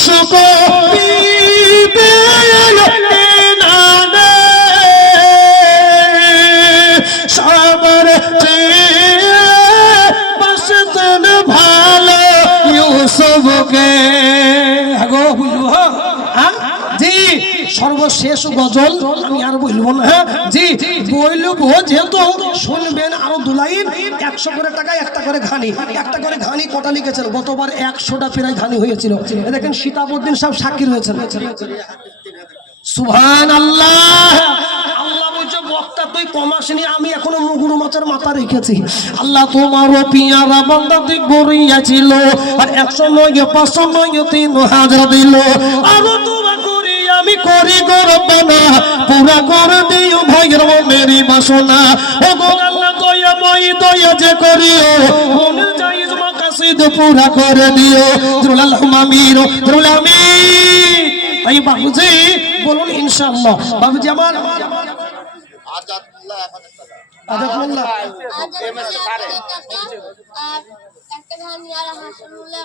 उसको पीते ना दे सबर बसतन भालो यूसुफके আগো বুঝলো হ্যাঁ জি সর্বশেষ গজল আমি আর বলবো না হ্যাঁ জি বলবো যেহেতু শুনবেন আরো দু লাইন 100 করে টাকা একটা করে ঘানি কটা লিখেছেন গতবার 100টা প্রায় ঘানি হয়েছিল দেখেন সীতাবুদ্দিন সাহেব সাক্ষী রয়েছেন সুবহানাল্লাহ আল্লাহ বলছে বক্তা তুই কমাসনি আমি এখনো মুগুরু মাছের মাথা রেখেছি আল্লাহ তোমারও পিয়ারা বান্দা দিক গড়িয়াছিল আর 109 509 3000 দিল আর তোমার করি আমি করি গরবনা পুরা করে দিও ভাইয়ের মনেরই বাসনা ও গো আল্লাহ দয়া যে করিও মনে জায়েজ মাকাসিদ পুরা করে দিও আল্লাহুম্মা আমিন আমিন তাই বাবুজি বলুন ইনশাআল্লাহ বাবুজি আমার আজাদুল্লাহ আর একটা ধান আর হাসানুল্লাহ